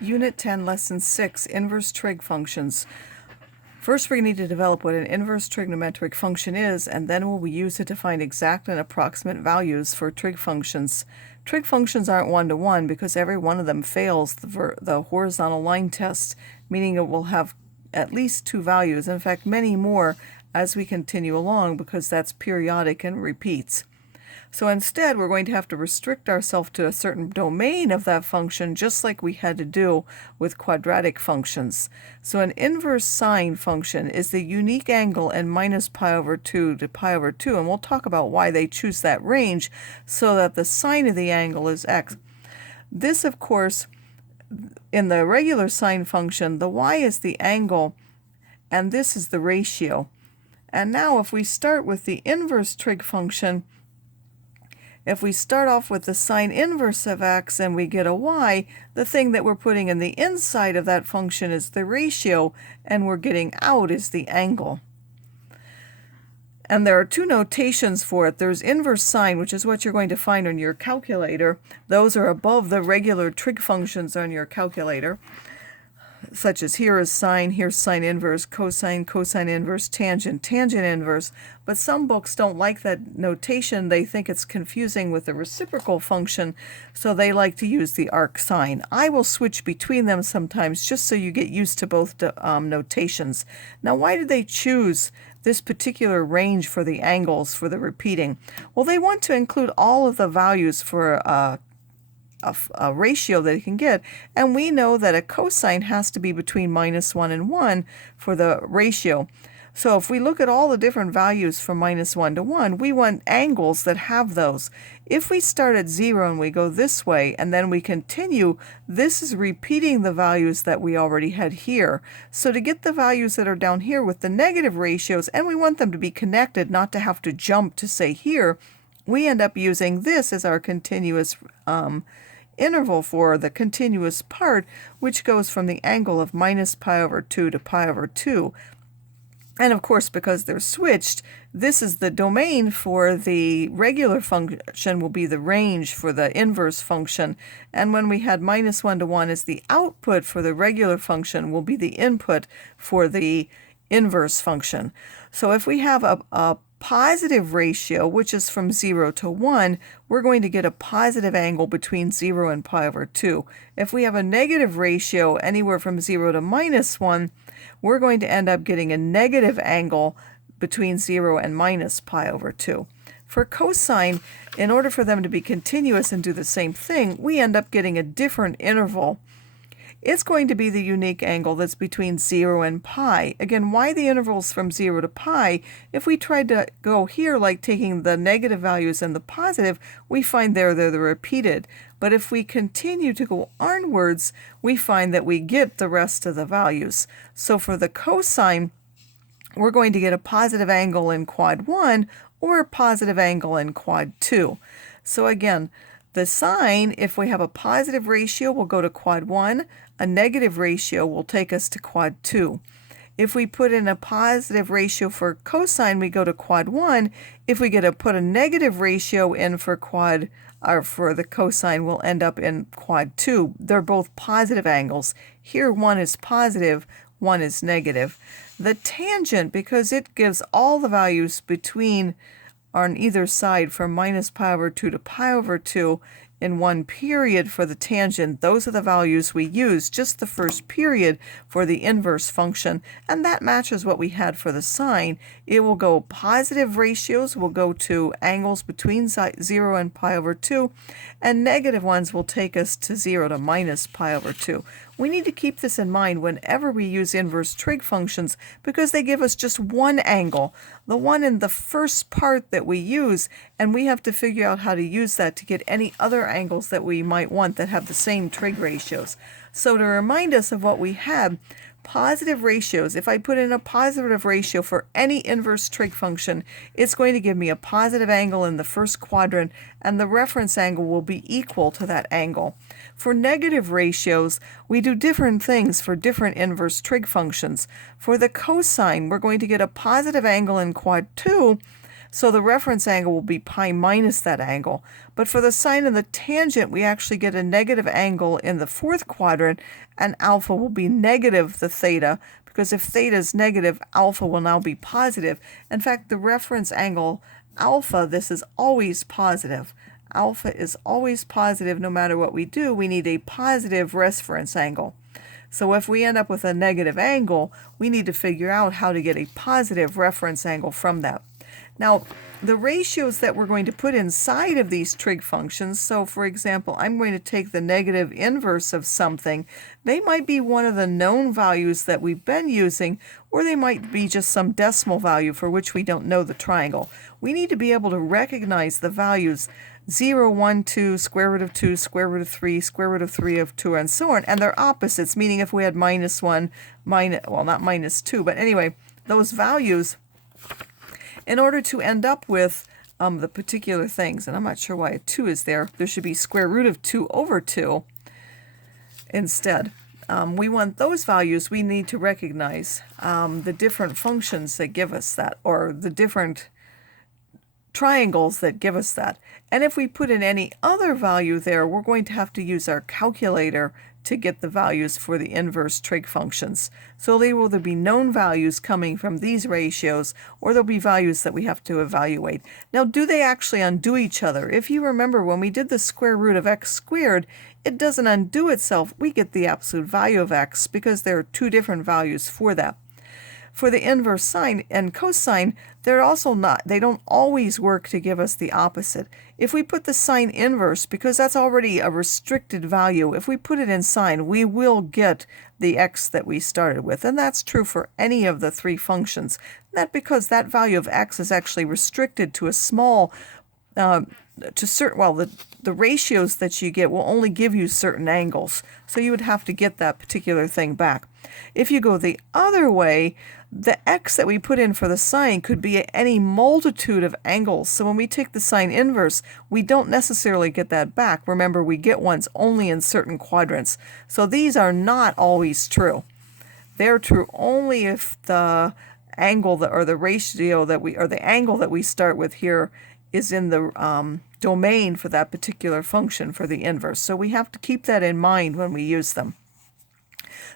Unit 10, Lesson 6, Inverse Trig Functions. First, we need to develop what an inverse trigonometric function is, and then we'll use it to find exact and approximate values for trig functions. Trig functions aren't one-to-one because every one of them fails the horizontal line test, meaning it will have at least two values, in fact many more as we continue along because that's periodic and repeats. So instead, we're going to have to restrict ourselves to a certain domain of that function, just like we had to do with quadratic functions. So an inverse sine function is the unique angle in minus pi over 2 to pi over 2, and we'll talk about why they choose that range so that the sine of the angle is x. This, of course, in the regular sine function, the y is the angle, and this is the ratio. And now if we start with the inverse trig function, if we start off with the sine inverse of x and we get a y, the thing that we're putting in the inside of that function is the ratio, and we're getting out is the angle. And there are two notations for it. There's inverse sine, which is what you're going to find on your calculator. Those are above the regular trig functions on your calculator, such as here is sine, here's sine inverse, cosine, cosine inverse, tangent, tangent inverse. But some books don't like that notation. They think it's confusing with the reciprocal function, so they like to use the arc sine. I will switch between them sometimes just so you get used to both notations. Now, why did they choose this particular range for the angles for the repeating? Well, they want to include all of the values for a ratio that it can get, and we know that a cosine has to be between -1 and 1 for the ratio. So if we look at all the different values from -1 to 1, we want angles that have those. If we start at 0 and we go this way and then we continue, this is repeating the values that we already had here. So to get the values that are down here with the negative ratios, and we want them to be connected, not to have to jump to say here, we end up using this as our continuous interval for the continuous part, which goes from the angle of minus pi over 2 to pi over 2. And of course, because they're switched, this is the domain for the regular function will be the range for the inverse function. And when we had -1 to 1 as the output for the regular function will be the input for the inverse function. So if we have a positive ratio, which is from 0 to 1, we're going to get a positive angle between 0 and pi over 2. If we have a negative ratio anywhere from 0 to -1, we're going to end up getting a negative angle between 0 and minus pi over 2. For cosine, in order for them to be continuous and do the same thing, we end up getting a different interval. It's going to be the unique angle that's between 0 and pi. Again, why the intervals from 0 to pi? If we tried to go here, like taking the negative values and the positive, we find they're the repeated. But if we continue to go onwards, we find that we get the rest of the values. So for the cosine, we're going to get a positive angle in quad 1 or a positive angle in quad 2. So again, the sine, if we have a positive ratio, will go to quad 1. A negative ratio will take us to quad 2. If we put in a positive ratio for cosine, we go to quad 1. If we put a negative ratio in for the cosine, we'll end up in quad 2. They're both positive angles. Here one is positive, one is negative. The tangent, because it gives all the values between on either side from minus pi over 2 to pi over 2 in one period for the tangent, those are the values we use, just the first period for the inverse function, and that matches what we had for the sine. It will go positive ratios will go to angles between 0 and pi over 2, and negative ones will take us to 0 to minus pi over 2. We need to keep this in mind whenever we use inverse trig functions because they give us just one angle, the one in the first part that we use, and we have to figure out how to use that to get any other angles that we might want that have the same trig ratios. So to remind us of what we had, positive ratios, if I put in a positive ratio for any inverse trig function, it's going to give me a positive angle in the first quadrant, and the reference angle will be equal to that angle. For negative ratios, we do different things for different inverse trig functions. For the cosine, we're going to get a positive angle in quad 2, So the reference angle will be pi minus that angle. But for the sine and the tangent, we actually get a negative angle in the fourth quadrant, and alpha will be negative the theta, because if theta is negative, alpha will now be positive. In fact, the reference angle alpha, this is always positive. Alpha is always positive no matter what we do. We need a positive reference angle. So if we end up with a negative angle, we need to figure out how to get a positive reference angle from that. Now, the ratios that we're going to put inside of these trig functions, so for example, I'm going to take the negative inverse of something. They might be one of the known values that we've been using, or they might be just some decimal value for which we don't know the triangle. We need to be able to recognize the values 0, 1, 2, square root of 2, square root of 3, square root of 3 of 2, and so on. And they're opposites, meaning if we had minus 1, well, not minus 2, but anyway, those values, in order to end up with the particular things, and I'm not sure why a 2 is there, there should be square root of 2 over 2 instead. We want those values. We need to recognize the different functions that give us that, or the different triangles that give us that. And if we put in any other value there, we're going to have to use our calculator to get the values for the inverse trig functions. So they will either be known values coming from these ratios, or there'll be values that we have to evaluate. Now, do they actually undo each other? If you remember, when we did the square root of x squared, it doesn't undo itself. We get the absolute value of x because there are two different values for that. For the inverse sine and cosine, they don't always work to give us the opposite. If we put the sine inverse, because that's already a restricted value, if we put it in sine, we will get the x that we started with. And that's true for any of the three functions. That's because that value of x is actually restricted to a small, the ratios that you get will only give you certain angles. So you would have to get that particular thing back. If you go the other way, the x that we put in for the sine could be at any multitude of angles. So when we take the sine inverse, we don't necessarily get that back. Remember, we get ones only in certain quadrants. So these are not always true. They're true only if the angle or the ratio that the angle that we start with here is in the domain for that particular function for the inverse. So we have to keep that in mind when we use them.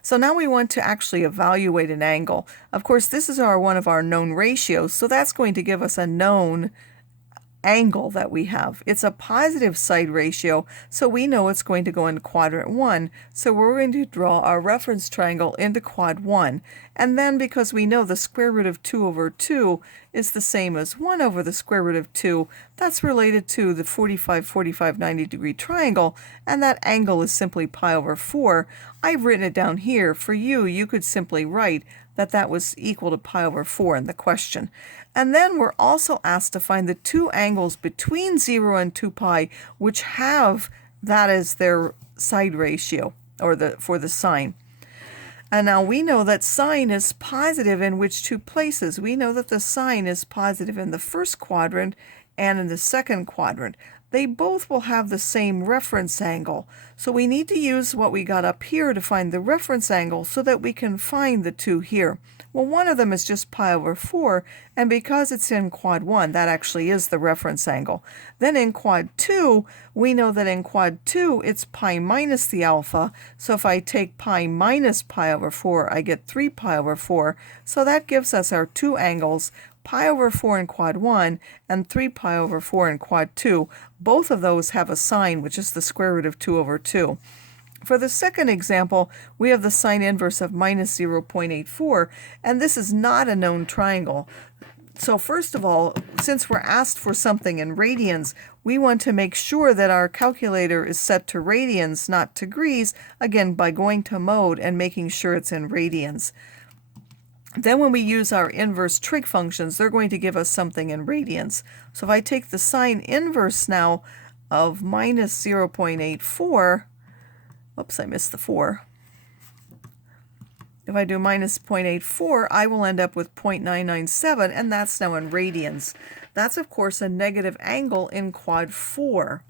So now we want to actually evaluate an angle. Of course, this is one of our known ratios, so that's going to give us a known angle that we have. It's a positive side ratio, so we know it's going to go into quadrant 1. So we're going to draw our reference triangle into quad 1. And then because we know the square root of 2 over 2 is the same as 1 over the square root of 2, that's related to the 45, 45, 90 degree triangle, and that angle is simply pi over 4. I've written it down here. For you, you could simply write that was equal to pi over 4 in the question. And then we're also asked to find the two angles between 0 and 2 pi, which have that as their side ratio, or for the sine. And now we know that sine is positive in which two places? We know that the sine is positive in the first quadrant and in the second quadrant. They both will have the same reference angle. So we need to use what we got up here to find the reference angle so that we can find the two here. Well, one of them is just pi over 4, and because it's in quad 1, that actually is the reference angle. Then in quad 2, we know that in quad 2, it's pi minus the alpha. So if I take pi minus pi over 4, I get 3 pi over 4. So that gives us our two angles, pi over 4 in quad 1 and 3 pi over 4 in quad 2. Both of those have a sine, which is the square root of 2 over 2. For the second example, we have the sine inverse of minus 0.84, and this is not a known triangle. So first of all, since we're asked for something in radians, we want to make sure that our calculator is set to radians, not degrees, again, by going to mode and making sure it's in radians. Then when we use our inverse trig functions, they're going to give us something in radians. So if I take the sine inverse now of minus 0.84, oops, I missed the 4. If I do minus 0.84, I will end up with 0.997, and that's now in radians. That's, of course, a negative angle in quad 4.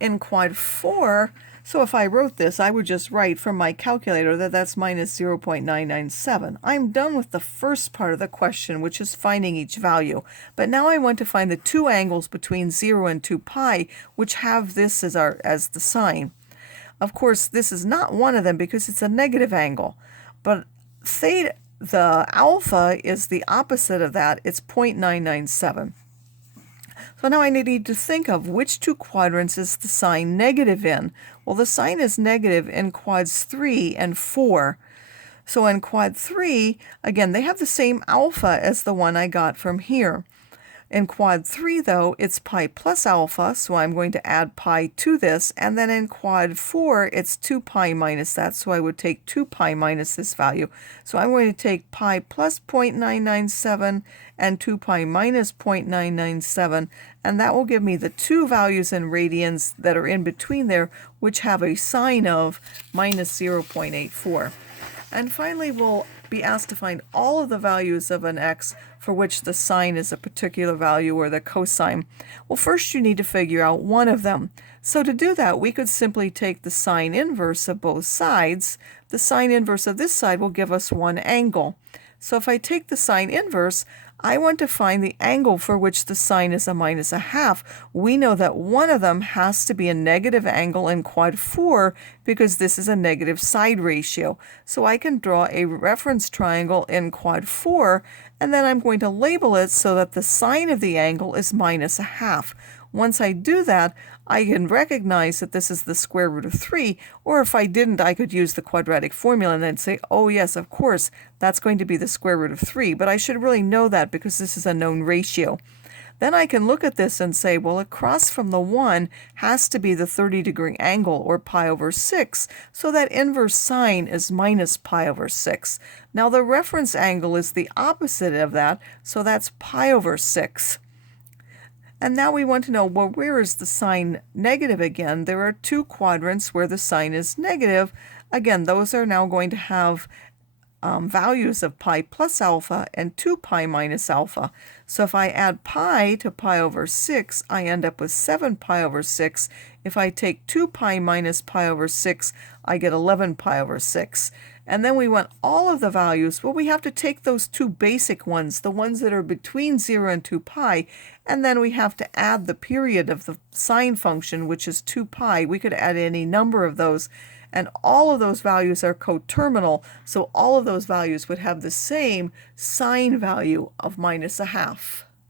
In quad 4, So if I wrote this, I would just write from my calculator that that's minus 0.997. I'm done with the first part of the question, which is finding each value. But now I want to find the two angles between 0 and 2 pi, which have this as the sine. Of course, this is not one of them because it's a negative angle. But theta, the alpha, is the opposite of that. It's 0.997. So now I need to think of which two quadrants is the sine negative in. Well, the sine is negative in quads 3 and 4. So in quad 3, again, they have the same alpha as the one I got from here. In quad 3, though, it's pi plus alpha, so I'm going to add pi to this. And then in quad 4, it's 2 pi minus that, so I would take 2 pi minus this value. So I'm going to take pi plus 0.997 and 2 pi minus 0.997, and that will give me the two values in radians that are in between there, which have a sine of minus 0.84. And finally, we'll be asked to find all of the values of an x for which the sine is a particular value, or the cosine. Well, first you need to figure out one of them. So to do that, we could simply take the sine inverse of both sides. The sine inverse of this side will give us one angle. So if I take the sine inverse, I want to find the angle for which the sine is a minus a half. We know that one of them has to be a negative angle in quad 4 because this is a negative side ratio. So I can draw a reference triangle in quad 4, and then I'm going to label it so that the sine of the angle is minus a half. Once I do that, I can recognize that this is the square root of 3, or if I didn't, I could use the quadratic formula and then say, oh yes, of course, that's going to be the square root of 3, but I should really know that because this is a known ratio. Then I can look at this and say, well, across from the 1 has to be the 30-degree angle, or pi over 6, so that inverse sine is minus pi over 6. Now the reference angle is the opposite of that, so that's pi over 6. And now we want to know, well, where is the sine negative again? There are two quadrants where the sine is negative. Again, those are now going to have values of pi plus alpha and 2 pi minus alpha. So if I add pi to pi over 6, I end up with 7 pi over 6. If I take 2 pi minus pi over 6, I get 11 pi over 6. And then we want all of the values. Well, we have to take those two basic ones, the ones that are between 0 and 2 pi, and then we have to add the period of the sine function, which is 2 pi. We could add any number of those, and all of those values are coterminal, so all of those values would have the same sine value of minus a half.